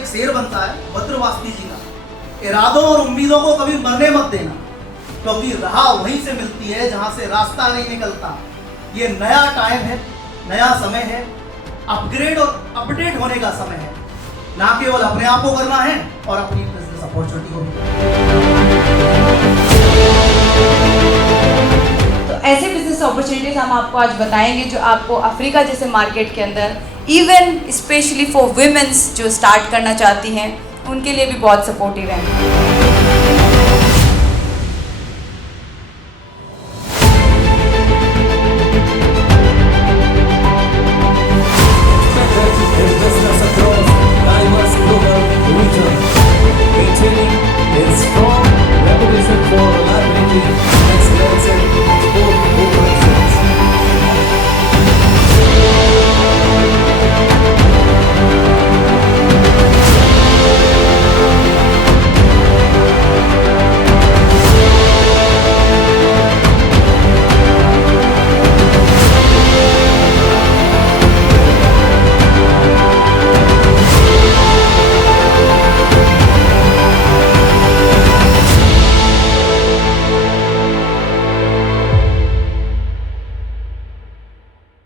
एक शेर बनता है 𝗔𝗯𝐴𝐵 जी का, इरादों और उम्मीदों को कभी मरने मत देना, क्योंकि राह वहीं से मिलती है जहां से रास्ता नहीं निकलता। ये नया टाइम है, नया समय है, अपग्रेड और अपडेट होने का समय है, ना केवल अपने आप को करना है और अपनी बिजनेस अपॉर्चुनिटी को भी। तो ऐसे बिजनेस अपॉर्चुनिटीज हम आपको आज बताएंगे जो आपको अफ्रीका जैसे मार्केट के अंदर, इवन स्पेशली फॉर वुमेन्स जो स्टार्ट करना चाहती हैं, उनके लिए भी बहुत सपोर्टिव हैं। Maintaining its strong reputation for reliability